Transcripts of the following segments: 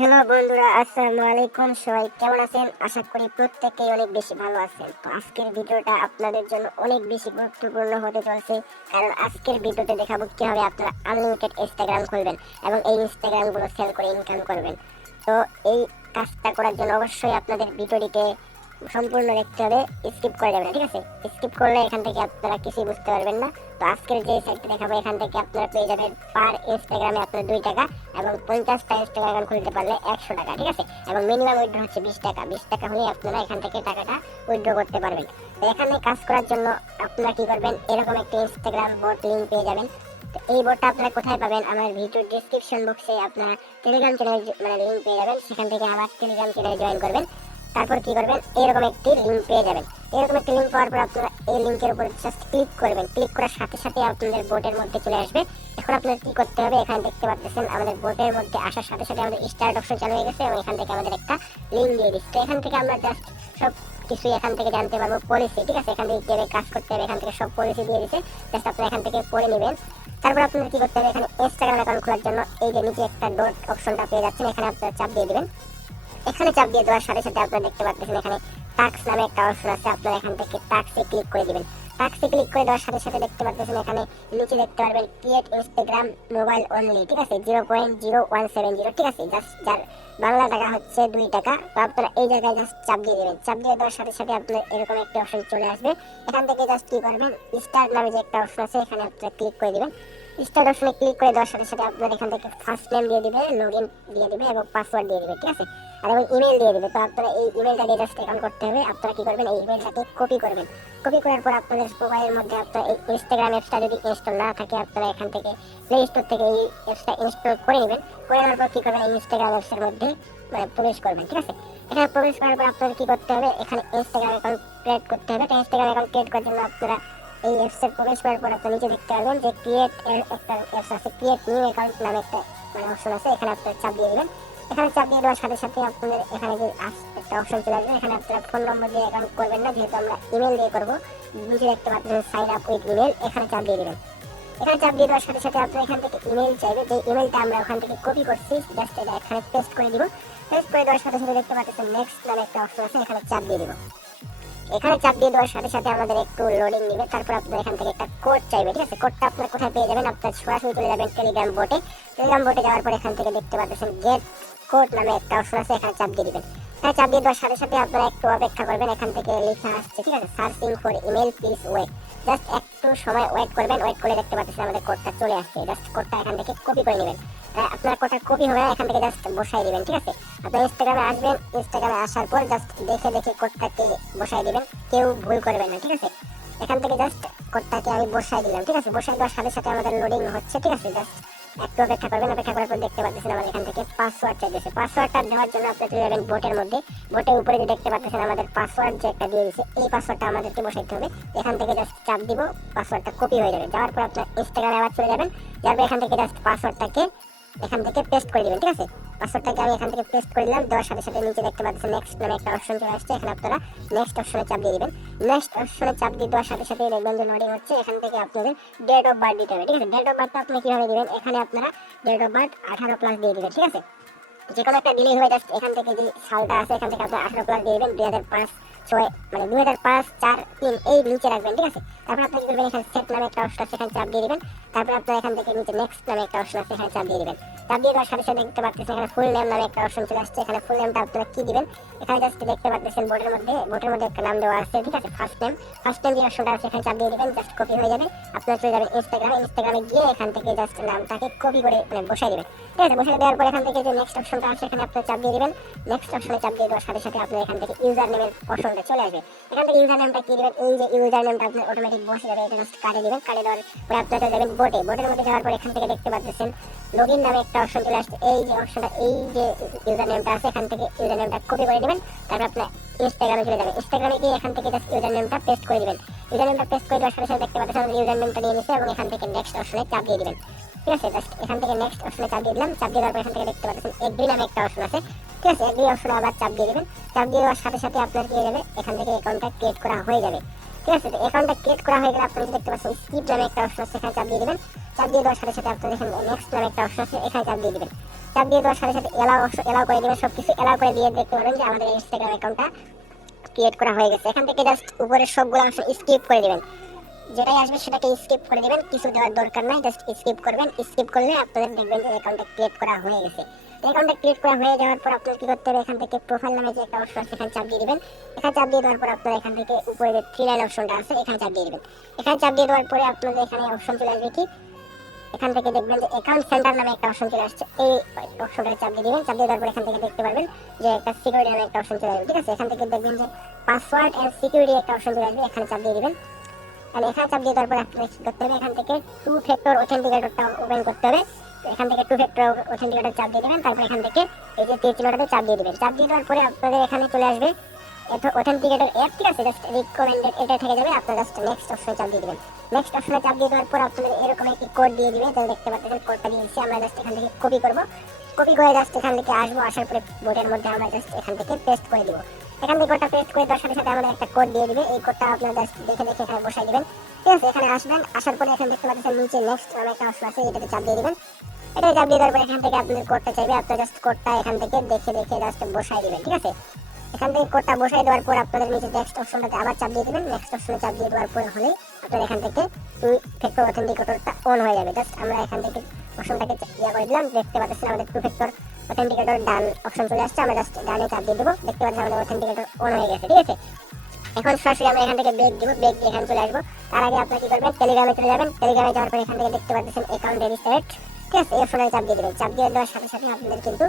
Hello বন্ধুরা, আসসালামু আলাইকুম। সবাই কেমন আছেন? আশা করি প্রত্যেকেই অনেক বেশি ভালো আছেন। তো আজকের ভিডিওটা আপনাদের জন্য অনেক বেশি গুরুত্বপূর্ণ হতে চলছে, কারণ আজকের ভিডিওতে দেখাবো কিভাবে আপনারা আনলিমিটেড ইনস্টাগ্রাম খুলবেন এবং এই ইনস্টাগ্রামগুলো সেল করে ইনকাম করবেন। তো এই কাজটা করার জন্য অবশ্যই আপনাদের ভিডিওটিকে সম্পূর্ণ দেখতে হবে, স্কিপ করে যাবেন, ঠিক আছে? স্কিপ করলে এখান থেকে আপনারা কিছুই বুঝতে পারবেন না। তো আজকের যে সাইটটা দেখাবো এখান থেকে আপনারা পেয়ে যাবেন পার ইনস্টাগ্রামে আপনার 2 টাকা এবং 50টা ইনস্টাগ্রাম অ্যাকাউন্ট খুলতে পারলে 100 টাকা, ঠিক আছে? এবং মিনিমাম উইথড্র হচ্ছে 20 টাকা। 20 টাকা হলে আপনারা এখান থেকে টাকাটা উইথড্র করতে পারবেন। তো এখানে কাজ করার জন্য আপনারা কি করবেন, এরকম একটা ইনস্টাগ্রাম বট লিংক পেয়ে যাবেন। তো এই বোর্ডটা আপনারা কোথায় পাবেন? আমার ভিডিও ডেসক্রিপশন বক্সে আপনারা টেলিগ্রাম চ্যানেল লিংক পেয়ে যাবেন। সেখান থেকে আমার টেলিগ্রাম চ্যানেলে জয়েন করবেন। তারপর কি করবেন, এরকম একটি লিংক পেয়ে যাবেন। এরকম একটি লিংক পাওয়ার পর আপনারা এই লিংকের উপর জাস্ট ক্লিক করবেন। ক্লিক করার সাথে সাথে আপনাদের বোটের মধ্যে চলে আসবে। এখন আপনাদের কি করতে হবে, এখানে দেখতে পাচ্ছেন আমাদের বোটের মধ্যে আসার সাথে সাথে আমাদের স্টার্ট অপশন চালু হয়ে গেছে এবং এখান থেকে আমাদের একটা লিংক দিয়ে দিচ্ছে। তো এখান থেকে আমরা জাস্ট সব কিছুই এখান থেকে জানতে পারবো, পলিসি, ঠিক আছে? এখান থেকে কিভাবে কাজ করতে হবে এখান থেকে সব পলিসি দিয়ে দিচ্ছে। জাস্ট আপনারা এখান থেকে পড়ে নেবেন। তারপর আপনাদের কি করতে হবে, এখানে ইনস্টাগ্রাম অ্যাকাউন্ট খোলার জন্য এই যে নিচে একটা ডট অপশনটা পেয়ে যাচ্ছেন, এখানে আপনারা চাপ দিয়ে দিবেন। এখানে চাপ দিয়ে দেওয়ার সাথে সাথে আপনারা দেখতে পাচ্ছেন এখানে টাস্ক নামে একটা অপশন আছে। আপনারা এখান থেকে টাস্কে ক্লিক করে দিবেন। টাস্কে ক্লিক করে দেওয়ার সাথে সাথে দেখতে পাচ্ছেন এখানে নিচে দেখতে পারবেন ক্রিয়েট ইনস্টাগ্রাম মোবাইল অনলি, ঠিক আছে? 0.0170, ঠিক আছে? জাস্ট যার বাংলা টাকা হচ্ছে 2 টাকা। তো আপনারা এই জায়গায় জাস্ট চাপ দিয়ে দেবেন। চাপ দিয়ে দেওয়ার সাথে সাথে আপনার এরকম একটা অপশন চলে আসবে। এখান থেকে জাস্ট কি করবেন, স্টার্ট নামে যে একটা অপশন আছে এখানে আপনারা ক্লিক করে দিবেন। স্টার্ট অপশনে ক্লিক করে দেওয়ার সাথে সাথে আপনার এখান থেকে ফার্স্ট নেম দিয়ে দিবে, লগইন দিয়ে দিবে এবং পাসওয়ার্ড দিয়ে দিবে, ঠিক আছে? আর এবং ইমেল দিয়ে দিবে। তো আপনারা এই ইমেলটা দিয়ে জাস্ট অ্যাকাউন্ট করতে হবে। আপনারা কি করবেন, এই ইমেলটাকে কপি করবেন। কপি করার পর আপনাদের মোবাইলের মধ্যে আপনার এই ইনস্টাগ্রাম অ্যাপসটা যদি ইনস্টল না থাকে আপনারা এখান থেকে প্লে স্টোর থেকে এই অ্যাপসটা ইনস্টল করে নেবেন। করে নেওয়ার পর কি করবেন, এই ইনস্টাগ্রাম অ্যাপসের মধ্যে প্রবেশ করবেন, ঠিক আছে? এখানে প্রবেশ করার পর আপনাদের কি করতে হবে, এখানে ইনস্টাগ্রাম অ্যাকাউন্ট ক্রিয়েট করতে হবে। তো ইনস্টাগ্রাম অ্যাকাউন্ট ক্রিয়েট করার জন্য আপনারা এই অ্যাপসে প্রবেশ করার পর আপনারা নিচে দেখতে পারবেন যে ক্রিয়েট একটা অ্যাপস আছে, ক্রিয়েট নিউ অ্যাকাউন্ট নামে একটা অপশন আছে। এখানে আপনারা চাপ দিয়ে দিবেন। এখানে চাপ দিয়ে দেওয়ার সাথে সাথে আপনাদের এখানে যে একটা অপশন চলে আসবে। এখানে আপনারা ফোন নম্বর দিয়ে অ্যাকাউন্ট করবেন না, যেহেতু আমরা ইমেল দিয়ে করবো। নিচে দেখতে পাচ্ছেন সাইন আপ উইথ ইমেল, এখানে চাপ দিয়ে দেবেন। এখানে চাপ দিয়ে দেওয়ার সাথে সাথে আপনারা এখান থেকে ইমেল চাইবে, যে ইমেলটা আমরা ওখান থেকে কপি করছি জাস্ট এটা এখানে পেস্ট করে দিব। পেস্ট করে দেওয়ার সাথে সাথে দেখতে পাচ্ছেন নেক্সট নামে একটা অপশন আছে, এখানে চাপ দিয়ে দিব। এখানে চাপ দিয়ে দেওয়ার সাথে সাথে আমাদের একটু লোডিং নেবে। তারপর আপনার এখান থেকে একটা কোড চাইবে, ঠিক আছে? কোডটা আপনারা কোথায় পেয়ে যাবেন, আপনার সরাসরি চলে যাবেন টেলিগ্রাম বোটে। টেলিগ্রাম বোটে যাওয়ার পর এখান থেকে দেখতে পাচ্ছেন গেট কোড নামে একটা অপশন আছে, এখানে চাপ দিয়ে দিবেন। এখানে চাপ দিয়ে দেওয়ার সাথে সাথে আপনারা একটু অপেক্ষা করবেন। এখান থেকে লেখা আসছে, ঠিক আছে? Searching for email, please wait. Just একটু সময় ওয়েট করবেন। ওয়েট করে দেখতে পাচ্ছেন আমাদের কোডটা চলে আসছে। জাস্ট কোডটা এখান থেকে কপি করে নেবেন। আপনার কোডটা কপি হবে, এখান থেকে জাস্ট বসাই দিবেন, ঠিক আছে? আপনার ইনস্টাগ্রামে আসবেন, ইনস্টাগ্রামে আসার পর জাস্ট দেখে দেখে কোডটাকে বসাই দিবেন। কেউ ভুল করবেন না, ঠিক আছে? এখান থেকে জাস্ট কোডটাকে আমি বসাই দিলাম, ঠিক আছে? বসাই দেওয়ার সাথে সাথে আমাদের লোডিং হচ্ছে, ঠিক আছে? জাস্ট একটু অপেক্ষা করবেন। অপেক্ষা করার পর দেখতে পাচ্ছেন আমাদের এখান থেকে পাসওয়ার্ড চাইতেছে। পাসওয়ার্ডটা দেওয়ার জন্য আপনি চলে যাবেন বোটের মধ্যে। বোটের উপরে যে দেখতে পাচ্ছেন আমাদের পাসওয়ার্ড যে একটা দিয়ে দিয়েছে, এই পাসওয়ার্ডটা আমাদেরকে বসাইতে হবে। এখান থেকে জাস্ট চাপ দিব, পাসওয়ার্ডটা কপি হয়ে যাবে। যাওয়ার পর আপনার ইনস্টাগ্রামে আবার চলে যাবেন। যার এখান থেকে জাস্ট পাসওয়ার্ডটাকে এখান থেকে পেস্ট করে দিবেন, ঠিক আছে? পাসওয়ার্ডটাকে আমি এখান থেকে পেস্ট করে দিলাম। দেওয়ার সাথে সাথে নিচে দেখতে পাচ্ছেন নেক্সট নামে একটা অপশন চলে আসছে, এখানে আপনারা নেক্সট অপশনে চাপ দিয়ে দিবেন। নেক্সট অপশনে চাপ দিয়ে দেওয়ার সাথে সাথে দেখবেন যে লোডিং হচ্ছে। এখান থেকে আপনাদের ডেট অফ বার্থ দিতে হবে, ঠিক আছে? ডেট অফ বার্থটা আপনি কিভাবে দিবেন, এখানে আপনারা ডেট অফ বার্থ 18+ দিয়ে দিবেন, ঠিক আছে? যে কোনো একটা দিলেই হবে। জাস্ট এখান থেকে যে সালটা আছে এখান থেকে আপনার 18+ দিয়ে দিবেন। 2005-6 মানে 2005-4-3 এই নিচে রাখবেন, ঠিক আছে? তারপর আপনি কি করবেন, এখানে সেট নামে একটা অপশন আছে, এখানে চাপ দিয়ে দিবেন। তারপর আপনার এখান থেকে নিচে নেক্সট নামে একটা অপশন আছে, এখানে চাপ দিয়ে দিবেন। চাপ দিয়ে দেওয়ার সাথে সাথে দেখতে পাচ্ছেন এখানে ফুল নেম নামে একটা অপশন চলে আসছে। এখানে ফুল নেমটা আপনারা কি দিবেন, এখানে জাস্ট দেখতে পাচ্ছেন বোর্ডের মধ্যে একটা নাম দেওয়া আছে, ঠিক আছে? ফার্স্ট নেম যে অপশনটা আছে এখানে চাপ দিয়ে দিবেন। জাস্ট কপি হয়ে যাবে। আপনারা চলে যাবেন ইনস্টাগ্রামে গিয়ে এখান থেকে জাস্ট নামটাকে কপি করে বসাই দিবেন, ঠিক আছে? বসাই দেওয়ার পর এখান থেকে যে নেক্সট অপশনটা আছে এখানে আপনারা চাপ দিয়ে দিবেন। নেক্সট অপশনে চাপ দিয়ে দেওয়ার সাথে সাথে আপনার এখান থেকে ইউজার নেমের অপশনটা চলে আসবে। এখান থেকে ইউজার নেমটা কি দিবেন, এই যে ইউজার নেমটা আপনার অটোমেটিক বসে যাবে। এটা জাস্ট কাটে দিবেন। কাটে দেওয়ার পরে আপনারা চলে যাবেন বোটের মধ্যে যাওয়ার পর এখান থেকে দেখতে পাচ্ছেন লগইন নামে একটা অপশন চলে আসছে। এই যে অপশনটা, এই যে ইউজার নেমটা আছে এখান থেকে ইউজার নেমটা কপি করে দিবেন। তারপর আপনার ইনস্টাগ্রামে চলে যাবেন। ইনস্টাগ্রামে গিয়ে এখান থেকে জাস্ট ইউজার নেমটা পেস্ট করে দিবেন। ইউজার নেমটা পেস্ট করে দেওয়ার সাথে সাথে দেখতে পাচ্ছেন ইউজার নেমটা নিয়ে নিয়েছে এবং এখান থেকে নেক্সট অপশনে চাপ দিয়ে দিবেন, ঠিক আছে? জাস্ট এখান থেকে নেক্সট অপশনে চাপ দিয়ে দিলাম। চাপ দিয়ে দেওয়ার পর এখান থেকে দেখতে পাচ্ছেন এগ্রি নামে একটা অপশন আছে, ঠিক আছে? এগ্রি অপশনে আবার চাপ দিয়ে দিবেন। চাপ দিয়ে দেওয়ার সাথে সাথে আপনার কি হয়ে যাবে, এখান থেকে অ্যাকাউন্টটা ক্রিয়েট করা হয়ে যাবে, ঠিক আছে? তো অ্যাকাউন্টটা ক্রিয়েট করা হয়ে গেলে আপনি দেখতে পাচ্ছেন স্কিপ নামে একটা অপশন আছে, এখানে চাপ দিয়ে দিবেন। চাপ দিয়ে দেওয়ার সাথে সাথে আপনার এখানে নেক্সট নামে একটা অপশন আছে, এখানে চাপ দিয়ে দিবেন। চাপ দিয়ে দেওয়ার সাথে সাথে এলাও করে দিবেন, সবকিছু এলাও করে দিয়ে দেখতে পাবেন যে আমাদের ইনস্টাগ্রাম অ্যাকাউন্টটা ক্রিয়েট করা হয়ে গেছে। এখান থেকে জাস্ট উপরের সবগুলো অংশ স্কিপ করে দিবেন, যেটাই আসবে সেটাকে স্কিপ করে দিবেন, কিছু দেওয়ার দরকার নাই, জাস্ট স্কিপ করবেন। স্কিপ করলে আপনাদের দেখবেন যে অ্যাকাউন্টটা ক্রিয়েট করা হয়ে গেছে। অ্যাকাউন্টটা ক্রিয়েট করা হয়ে যাওয়ার পর আপনাদের কি করতে হবে, এখান থেকে প্রোফাইল নামে যে একটা অপশন আছে এখানে চাপ দিয়ে দিবেন। এখানে চাপ দিয়ে দেওয়ার পর আপনারা এখান থেকে উপরে যে 3 লাইন অপশনটা আছে এখানে চাপ দিয়ে দিবেন। এখানে চাপ দিয়ে দেওয়ার পরে আপনাদের এখানে অপশন চলে আসবে কি, এখান থেকে দেখবেন যে অ্যাকাউন্ট সেন্টার নামে একটা অপশন চলে আসছে, এই অপশনটাকে চাপ দিয়ে দিবেন। চাপ দিয়ে দেওয়ার পর এখান থেকে দেখতে পারবেন যে একটা সিকিউরিটি নামে একটা অপশন চলে আসবে, ঠিক আছে। এখান থেকে দেখবেন যে পাসওয়ার্ড এন্ড সিকিউরিটি একটা অপশন চলে আসবে, এখানে চাপ দিয়ে দিবেন। আর এখানে চাপ দিয়ে দেওয়ার পর আপনাদের কি করতে হবে, এখান থেকে 2 ফ্যাক্টর অথেন্টিকেটরটা ওপেন করতে হবে। এখান থেকে 2 ফ্যাক্টর অথেন্টিকেটর চাপ দিয়ে দিবেন। তারপর এখান থেকে এই যে তীর চিহ্নটাতে চাপ দিয়ে দিবেন। চাপ দিয়ে দেওয়ার পরে আপনাদের এখানে চলে আসবে অথেন্টিকেটর অ্যাপ, ঠিক আছে। জাস্ট রিকমেন্ডেড এটা থেকে যাবে, আপনারা জাস্ট নেক্সট অপশনে চাপ দিয়ে দিবেন। নেক্সট অপশনে চাপ দিয়ে দেওয়ার পর আপনাদের এরকম একটি কোড দিয়ে দিবে, তাহলে দেখতে পাচ্ছেন কোডটা দিয়ে দিচ্ছি। আমরা জাস্ট এখান থেকে কপি করব, কপি করে জাস্ট এখান থেকে আসবো, আসার পরে বোর্ডের মধ্যে আমরা জাস্ট এখান থেকে পেস্ট করে দিব। এখান থেকে কোডটা পেস্ট করে দেওয়ার সাথে সাথে আমাদের একটা কোড দিয়ে দিবে, এই কোডটা আপনারা জাস্ট দেখে দেখে এখানে বসাই দিবেন, ঠিক আছে। এখানে আসবেন, আসার পরে এখানে দেখতে পাচ্ছেন নিচে নেক্সট নামে একটা অপশন আছে, এটাতে চাপ দিয়ে দিবেন। এটা চাপ দিয়ে দেওয়ার পর এখান থেকে আপনাদের কোডটা চাইবে, আপনারা জাস্ট কোডটা এখান থেকে দেখে দেখে জাস্ট বসাই দিবেন, ঠিক আছে। এখান থেকে কোডটা বসাই দেওয়ার পর আপনাদের নিচে নেক্সট অপশনটাতে আবার চাপ দিয়ে দিবেন। নেক্সট অপশনে চাপ দিয়ে দেওয়ার পর হলেই আপনাদের এখান থেকে 2 ফ্যাক্টর অথেন্টিকেটরটা অন হয়ে যাবে। জাস্ট আমরা এখান থেকে অপশনটাকে করে দিলাম, দেখতে পাচ্ছেন আমাদের 2 ফ্যাক্টর অথেন্টিকেটর ডান অপশন চলে আসছে। আমরা জাস্ট ডানে চাপ দিয়ে দেবো, দেখতে পাচ্ছেন আমাদের অথেন্টিকেটর অন হয়ে গেছে, ঠিক আছে। এখন সরাসরি আমরা এখান থেকে ব্রেক দিব, ব্রেক দিয়ে এখানে চলে আসবো। তার আগে আপনারা কি করবেন, টেলিগ্রামে চলে যাবেন। টেলিগ্রামে যাওয়ার পর এখান থেকে দেখতে পাচ্ছেন অ্যাকাউন্ট রেজিস্টার্ড, ঠিক আছে। এই অপশনে চাপ দিয়ে দিবেন। চাপ দিয়ে দেওয়ার সাথে সাথে আপনাদের কিন্তু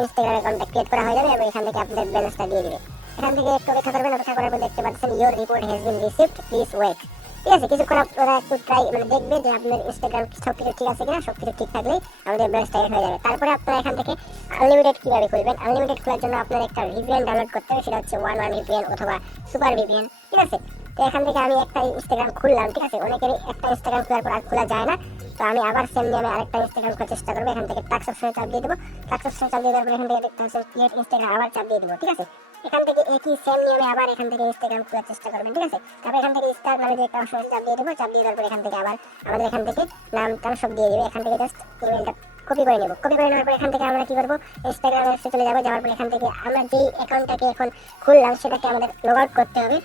ইনস্টাগ্রাম অ্যাকাউন্টটা ক্রিয়েট করা হয়ে যাবে এবং এখান থেকে আপনাদের ব্যালেন্সটা দিয়ে দিবে। এখান থেকে একটু অপেক্ষা করবেন, অপেক্ষা করার পর দেখতে পাচ্ছেন your report has been received, please wait, ঠিক আছে। কিছুক্ষণ আপনারা একটু ট্রাই দেখবে যে আপনাদের ইনস্টাগ্রাম সবকিছু ঠিক আছে কিনা। সবকিছু ঠিক থাকলেই আমাদের ব্যালেন্সটা এড হয়ে যাবে। তারপরে আপনারা এখান থেকে আনলিমিটেড কিভাবে খুলবেন, আনলিমিটেড খোলার জন্য আপনার একটা ভিপিএন ডাউনলোড করতে হবে, সেটা হচ্ছে 11 ভিপিএন অথবা সুপার ভিপিএন, ঠিক আছে। তো এখান থেকে আমি একটা ইনস্টাগ্রাম খুললাম, ঠিক আছে। অনেকেরই একটা ইনস্টাগ্রাম খোলার পর আর খোলা যায় না, তো আমি আবার সেম নিয়ে আমি আরেকটা ইনস্টাগ্রাম খোলার চেষ্টা করবো। এখান থেকে টাক্স অপশনে চাপ দিয়ে দেবো। টাক্স অপশনে চাপ দিয়ে দেওয়ার পর এখান থেকে দেখতে পাচ্ছেন ক্রিয়েট ইনস্টাগ্রাম, আবার চাপ দিয়ে দেবো, ঠিক আছে। এখান থেকে একই সেম নিয়মে আবার এখান থেকে ইনস্টাগ্রাম খোলার চেষ্টা করবেন, ঠিক আছে। তারপর এখান থেকে স্টার নামে যে একটা অপশন চাপ দিয়ে দেবো। চাপ দিয়ে দেওয়ার পর এখান থেকে আবার আমাদের এখান থেকে নাম টাম সব দিয়ে দিবে। এখান থেকে জাস্ট ইমেলটা কপি করে নেব। কপি করে নেওয়ার পর এখান থেকে আমরা কি করবো, ইনস্টাগ্রাম অ্যাপসে চলে যাবো। যাওয়ার পর এখান থেকে আমরা যেই অ্যাকাউন্টটাকে এখন খুললাম সেটাকে আমাদের লগ আউট করতে হবে।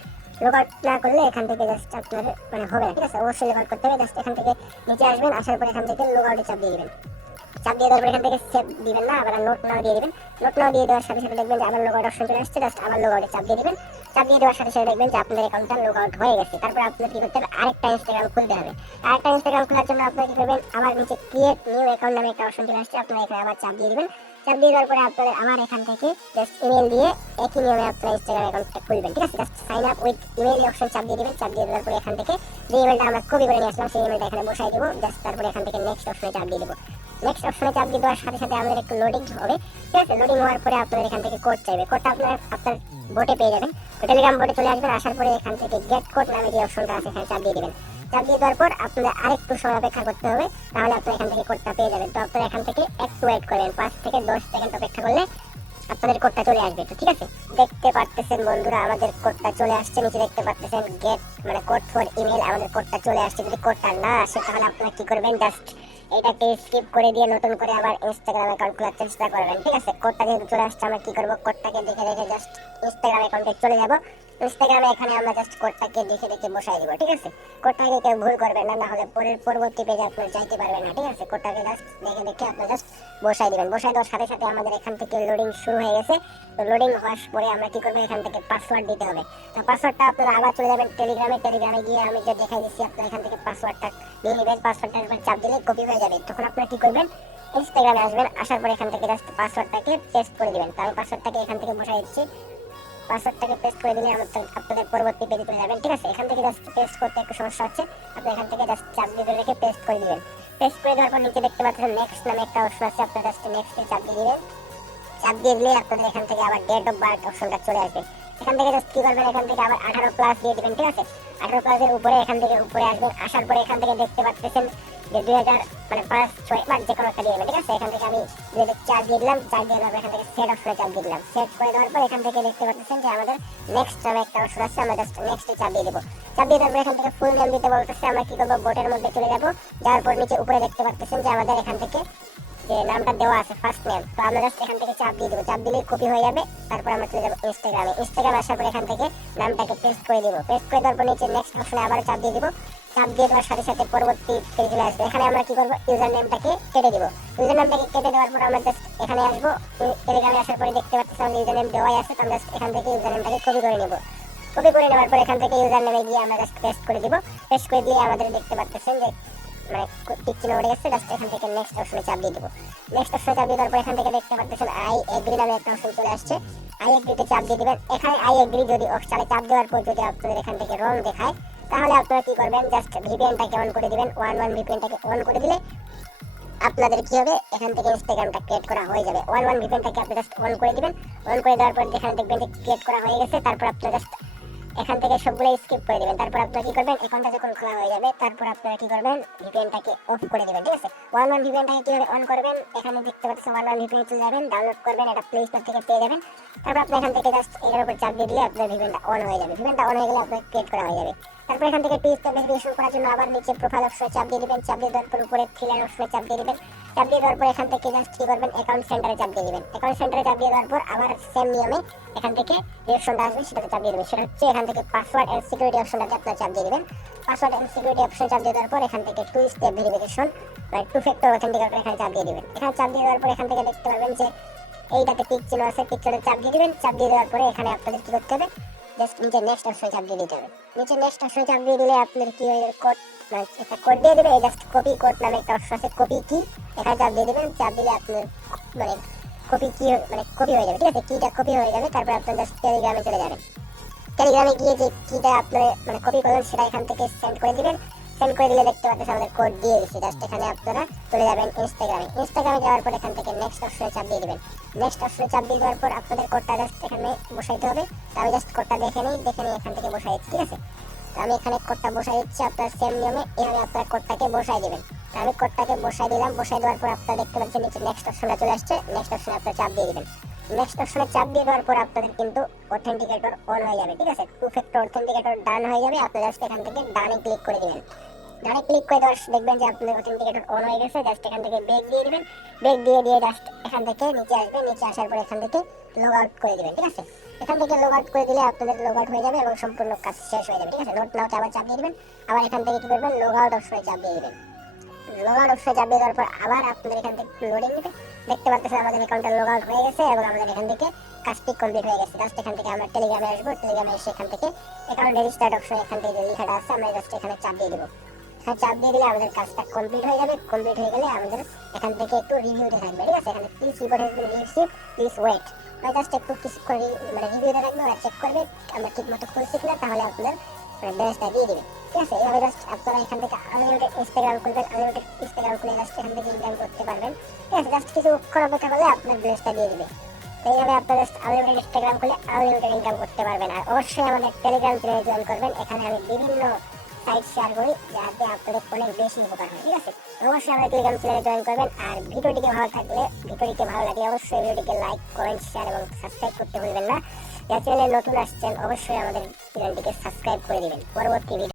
লগ আউট না করলে এখান থেকে জাস্ট আপনার হবে না, ঠিক আছে। অবশ্যই লগ আউট করতে হবে। জাস্ট এখান থেকে নিচে আসবেন, আসার পর এখান থেকে লগ আউটে চাপ দিয়ে দিবেন। চাপ দিয়ে দেওয়ার পর এখান থেকে সেভ দিবেন না, আবার নোট নাও দিয়ে দিবেন। নোট নাও দিয়ে দেওয়ার সাথে সাথে দেখবেন যে আবার লগ আউট অপশন চলে আসছে, জাস্ট আবার লগ আউটে চাপ দিয়ে দিবেন। চাপ দিয়ে দেওয়ার সাথে সাথে দেখবেন যে আপনাদের অ্যাকাউন্টটা লগ আউট হয়ে গেছে। তারপর আপনাদের কি করতে হবে, আরেকটা ইনস্টাগ্রাম খুলতে হবে। আরেকটা ইনস্টাগ্রাম খোলার জন্য আপনারা কি করবেন, আবার নিচে ক্রিয়েট নিউ অ্যাকাউন্ট নামে একটা অপশন চলে আসছে, আপনারা এখানে আবার চাপ দিয়ে দিবেন। চাপ দিয়ে দেওয়ার পরে আপনাদের আবার এখান থেকে জাস্ট ইমেল দিয়ে একই নিয়মে আপনারা ইনস্টাগ্রাম অ্যাকাউন্টটা খুলবেন, ঠিক আছে। Just sign up with email option চাপ দিয়ে দিবেন। চাপ দিয়ে দেওয়ার পরে এখান থেকে যে ইমেলটা আমরা কপি করে নিয়ে আসলাম সেই ইমেলটা এখানে বসাই দেবো। জাস্ট তারপরে এখান থেকে নেক্সট অপশনে চাপ দিয়ে দেবো। নেক্সট অপশনে চাপ দিয়ে দেওয়ার সাথে সাথে আমাদের একটু লোডিং হবে, ঠিক আছে। লোডিং হওয়ার পরে আপনাদের এখান থেকে কোড চাইবে। কোডটা আপনার বোটে পেয়ে যাবেন। টেলিগ্রাম বোটে চলে আসবেন। আসার পরে এখান থেকে গেট কোড নামে যে অপশনটা আছে এখানে চাপ দিয়ে দিবেন। চাপ দিয়ে দেওয়ার পর আপনাদের আরেকটু সময় অপেক্ষা করতে হবে, তাহলে আপনারা এখান থেকে কোডটা পেয়ে যাবেন। তো আপনারা এখান থেকে একটু ওয়েট করবেন, 5 থেকে 10 সেকেন্ড অপেক্ষা করলে আপনাদের কোডটা চলে আসবে। তো ঠিক আছে, দেখতে পারতেছেন বন্ধুরা আমাদের কোডটা চলে আসছে। নিচে দেখতে পারতেছেন গেট কোড ফর ইমেল, আমাদের কোডটা চলে আসছে। যদি কোডটা না আসে তাহলে আপনারা কি করবেন, জাস্ট এটাকে স্কিপ করে দিয়ে নতুন করে আবার ইনস্টাগ্রাম অ্যাকাউন্ট খোলার চেষ্টা করবেন, ঠিক আছে। কোডটা যেহেতু চলে আসছে আমরা কি করব, কোডটাকে দেখে দেখে জাস্ট ইনস্টাগ্রাম অ্যাকাউন্টে চলে যাব। ইনস্টাগ্রামে এখানে আমরা জাস্ট কোডটাকে দেখে দেখে বসাই দিব, ঠিক আছে। কোডটাকে কেউ ভুল করবেন না, হলে পরবর্তী পেজে আপনারা যাইতে পারবেন না, ঠিক আছে। কোডটাকে জাস্ট দেখে দেখে আপনারা জাস্ট বসাই দিবেন। বসাই দেওয়ার সাথে সাথে আমাদের এখান থেকে লোডিং শুরু হয়ে গেছে। তো লোডিং হওয়ার পরে আমরা কি করবো, এখান থেকে পাসওয়ার্ড দিতে হবে। তো পাসওয়ার্ডটা আপনারা আবার চলে যাবেন টেলিগ্রামে গিয়ে আমি যে দেখাই দিচ্ছি আপনারা এখান থেকে পাসওয়ার্ডটা দিয়ে নেবেন। পাসওয়ার্ডটার উপর চাপ দিলে কপি হয়ে যাবে। তখন আপনারা কি করবেন, ইনস্টাগ্রামে আসবেন। আসার পরে এখান থেকে জাস্ট পাসওয়ার্ডটাকে পেস্ট করে দিবেন। তো আমি পাসওয়ার্ডটাকে এখান থেকে বসাই দিচ্ছি। পাসওয়ার্ডটাকে পেস্ট করে দিলে আপনাদের পরবর্তী পেজে চলে যাবেন, ঠিক আছে। এখান থেকে জাস্ট পেস্ট করতে একটু সমস্যা হচ্ছে, আপনি এখান থেকে জাস্ট চাপ দিয়ে রেখে পেস্ট করে দিবেন। পেস্ট করে দেওয়ার পর নিচে দেখতে পাচ্ছেন নেক্সট নামে একটা অপশন আছে, আপনারা জাস্ট নেক্সটে চাপ দিয়ে দিবেন। চাপ দিয়ে দিলে আপনাদের এখান থেকে আবার ডেট অফ বার্থ অপশনটা চলে আসবে। এখান থেকে জাস্ট কি করবেন, এখান থেকে আবার 18+ দিয়ে দিবেন, ঠিক আছে। 18+ উপরে এখান থেকে উপরে আসবেন। আসার পরে এখান থেকে দেখতে পাচ্ছেন যে 2005-6 যে কোনো একটা দিয়ে দেবেন, ঠিক আছে। এখান থেকে আমি 2004 দিয়ে দিলাম। 4 দিয়ে দেওয়ার এখান থেকে সেট অপশনে চাপ দিয়ে দিলাম। সেট করে দেওয়ার পর এখান থেকে দেখতে পাচ্ছেন যে আমাদের নেক্সট নামে একটা অপশন আছে, আমরা জাস্ট নেক্সটে চাপ দিয়ে দেবো। চাপ দিয়ে দেওয়ার এখান থেকে ফুল নেম দিতে বলতেছে। আমরা কি করবো, বোটের মধ্যে চলে যাবো। যাওয়ার পর নিচে উপরে দেখতে পাচ্ছেন যে আমাদের এখান থেকে যে নামটা দেওয়া আছে ফার্স্ট নেম, তো আমরা জাস্ট এখান থেকে চাপ দিয়ে দেবো, চাপ দিলেই কপি হয়ে যাবে। তারপর আমরা চলে যাবো ইনস্টাগ্রামে আসার পর এখান থেকে নামটাকে পেস্ট করে দিব, পেস্ট করে দেওয়ার পর নিচে নেক্সট অপশনে আবার চাপ দিয়ে দিব, চাপ দিয়ে দেওয়ার সাথে সাথে পরবর্তী পেজে চলে আসবে। এখানে আমরা কি করবো, ইউজার নেমটাকে কেটে দিব, ইউজার নেমটাকে কেটে দেওয়ার পর আমরা জাস্ট এখানে আসবো, টেলিগ্রামে আসার পরে দেখতে পাচ্ছি আমাদের ইউজার নেম দেওয়াই আছে, তো আমরা জাস্ট এখান থেকে ইউজার নেমটাকে কপি করে নেব, কপি করে নেওয়ার পর এখান থেকে ইউজার নেমে গিয়ে আমরা জাস্ট পেস্ট করে দিব, পেস্ট করে দিয়ে আমাদের দেখতে পাচ্ছেন যে মানে টিক চিহ্ন উঠে গেছে। জাস্ট এখান থেকে নেক্সট অপশনে চাপ দিয়ে দিব, নেক্সট অপশনে চাপ দিয়ে দেওয়ার পর এখান থেকে দেখতে পাচ্ছেন আই এগ্রি নামে একটা অপশন চলে আসছে, আই এগ্রিতে চাপ দিয়ে দিবেন। এখানে আই এগ্রি যদি চালে চাপ দেওয়ার পর যদি আপনাদের এখান থেকে রং দেখায় তাহলে আপনারা কি করবেন, জাস্ট ভিপিএনটাকে অন করে দিবেন, 11 ভিপিএনটাকে অন করে দিলে আপনাদের কি হবে, এখান থেকে ইনস্টাগ্রামটা ক্রিয়েট করা হয়ে যাবে। 11 ভিপিএনটাকে আপনি জাস্ট অন করে দিবেন, অন করে দেওয়ার পর এখানে দেখবেন যে ক্রিয়েট করা হয়ে গেছে। তারপর আপনারা জাস্ট এখান থেকে সবগুলো স্কিপ করে দিবেন, তারপর আপনারা কি করবেন, অ্যাকাউন্টটা যখন খোলা হয়ে যাবে তারপর আপনারা কি করবেন, ভিপিএনটাকে অফ করে দিবেন, ঠিক আছে। 11 ভিপিএনটাকে কিভাবে অন করবেন, এখানে দেখতে পাচ্ছেন 11 ভিপিএন চলে যাবেন, ডাউনলোড করবেন, এটা প্লে স্টোর থেকে পেয়ে যাবেন। তারপর আপনি এখান থেকে জাস্ট এর উপর চাপ দিয়ে দিলে আপনার ভিপিএনটা অন হয়ে যাবে, ভিপিএনটা অন হয়ে গেলে আপনার ক্রিয়েট করা হয়ে যাবে। তারপর এখান থেকে 2 স্টেপ ভেরিফিকেশন করার জন্য আবার নিচে প্রোফাইল অপশনে চাপ দিয়ে দিবেন, চাপ দিয়ে দেওয়ার পর উপরে 3 লাইন অপশনে চাপ দিয়ে দিবেন, চাপ দিয়ে দেওয়ার পর এখান থেকে জাস্ট কি করবেন, অ্যাকাউন্ট সেন্টারে চাপ দিয়ে দিবেন, অ্যাকাউন্ট সেন্টারে চাপ দিয়ে দেওয়ার পর আবার সেম নিয়মে এখান থেকে যে অপশনটা আসবে সেটাতে চাপ দিয়ে দিবেন, সেটা হচ্ছে এখান থেকে পাসওয়ার্ড এন্ড সিকিউরিটি অপশনটাতে আপনারা চাপ দিয়ে দিবেন। পাসওয়ার্ড এন্ড সিকিউরিটি অপশন চাপ দিয়ে দেওয়ার পর এখান থেকে 2 স্টেপ ভেরিফিকেশন বা 2 ফ্যাক্টর অথেন্টিকেটর এখানে চাপ দিয়ে দিবেন। এখানে চাপ দিয়ে দেওয়ার পর এখান থেকে দেখতে পাবেন যে এইটাতে টিক চিহ্ন আছে, টিক চিহ্নে চাপ দিয়ে দিবেন, চাপ দিয়ে দেওয়ার পরে এখানে আপনাদের কি করতে হবে, জাস্ট নিচে নেক্সট অপশনে চাপ দিয়ে দিতে হবে, নিচে নেক্সট অপশনে চাপ দিয়ে দিলে আপনাদের কি কোড একটা কোড দিয়ে দেবে, জাস্ট কপি কোড নামে একটা অপশন আছে, কপি কি, এখানে চাপ দিয়ে দিবেন, চাপ দিলে আপনার মানে কপি কি মানে কপি হয়ে যাবে, ঠিক আছে, কিটা কপি হয়ে যাবে। তারপর আপনারা জাস্ট টেলিগ্রামে চলে যাবেন, টেলিগ্রামে গিয়ে যে কিটা আপনারা মানে কপি করবেন সেটা এখান থেকে সেন্ড করে দিবেন, সেন্ড করে দিলে দেখতে পাচ্ছেন আমাদের কোড দিয়ে দিচ্ছি। জাস্ট এখানে আপনারা চলে যাবেন ইনস্টাগ্রামে যাওয়ার পর এখান থেকে নেক্সট অপশনে চাপ দিয়ে দিবেন, নেক্সট অপশনে চাপ দিয়ে দেওয়ার পর আপনাদের কোডটা জাস্ট এখানে বসাইতে হবে। তো আমি জাস্ট কোডটা দেখে নিই এখান থেকে বসাই, ঠিক আছে। তো আমি এখানে কোডটা বসাই দিচ্ছি, আপনারা সেম নিয়মে এইভাবে আপনারা কোডটাকে বসাই দিবেন। তো আমি কোডটাকে বসাই দিলাম, বসাই দেওয়ার পর আপনারা দেখতে পাচ্ছেন নিচে নেক্সট অপশনটা চলে আসছে, নেক্সট অপশনে আপনারা চাপ দিয়ে দিবেন। নেক্সট অপশনে চাপ দিয়ে দেওয়ার পর আপনাদের কিন্তু অথেন্টিকেটর অন হয়ে যাবে, ঠিক আছে, 2 ফ্যাক্টর অথেন্টিকেটর ডান হয়ে যাবে। আপনারা জাস্ট এখান থেকে ডানে ক্লিক করে দিবেন, ডানে ক্লিক করে দেওয়ার দেখবেন যে আপনাদের অথেন্টিকেটর অন হয়ে গেছে। জাস্ট এখান থেকে ব্যাক দিয়ে দিবেন, ব্যাক দিয়ে জাস্ট এখান থেকে নিচে আসবে, নিচে আসার পর এখান থেকে লগ আউট করে দিবেন, ঠিক আছে। এখান থেকে লগ আউট করে দিলে আপনাদের লগ আউট হয়ে যাবে এবং সম্পূর্ণ কাজ শেষ হয়ে যাবে, ঠিক আছে। নোট নাওতে আবার চাপ দিয়ে দিবেন, আবার এখান থেকে কি করবেন, লগ আউট অপশনে চাপ দিয়ে দিবেন, লগ আউট অপশনে চাপ দিয়ে দেওয়ার পর আবার আপনাদের এখান থেকে লোডিং নেবে, দেখতে পাচ্ছেন আমাদের অ্যাকাউন্টটা লগ আউট হয়ে গেছে এবং আমাদের এখান থেকে কাজটি কমপ্লিট হয়ে গেছে। জাস্ট এখান থেকে আমরা টেলিগ্রামে আসবো, টেলিগ্রামে এসে এখান থেকে অ্যাকাউন্ট রেজিস্টার্ড অপশন এখান থেকে যে লেখাটা আছে আমরা জাস্ট এখানে চাপ দিয়ে দেবো, চাপ দিয়ে দিলে আমাদের কাজটা কমপ্লিট হয়ে যাবে। কমপ্লিট হয়ে গেলে আমাদের এখান থেকে একটু রিভিউতে থাকবে, ঠিক আছে, এখানে please report has been received, please wait, মানে জাস্ট একটু কিছু করে মানে রিভিউতে থাকবে, ওরা চেক করবে আমরা ঠিক মতো খুলছি কিনা, তাহলে আপনাদের ব্যালেন্সটা দিয়ে দিবে, ঠিক আছে। এইভাবে জাস্ট আপনারা এখান থেকে আনলিমিটেড ইনস্টাগ্রাম খুলবেন, আনলিমিটেড ইনস্টাগ্রাম খুলে জাস্ট এখান থেকে ইনকাম করতে পারবেন, ঠিক আছে। জাস্ট কিছু অক্ষর অপেক্ষা করলে আপনার ব্যালেন্সটা দিয়ে দিবে। তো এইভাবে আপনারা জাস্ট আনলিমিটেড ইনস্টাগ্রাম খুলে আনলিমিটেড ইনকাম করতে পারবেন। আর অবশ্যই আমাদের টেলিগ্রাম চ্যানেলে জয়েন করবেন, এখানে আমি বিভিন্ন সাইট শেয়ার করি যাতে আপনাদের অনেক বেশি উপকার হয়, ঠিক আছে। অবশ্যই আমাদের টেলিগ্রাম চ্যানেলে জয়েন করবেন। আর ভিডিওটিকে ভালো লাগলে অবশ্যই ভিডিওটিকে লাইক, কমেন্ট, শেয়ার এবং সাবস্ক্রাইব করতে ভুলবেন না। যারা চ্যানেলে নতুন আসছেন অবশ্যই আমাদের চ্যানেলটিকে সাবস্ক্রাইব করে দিবেন। পরবর্তী ভিডিও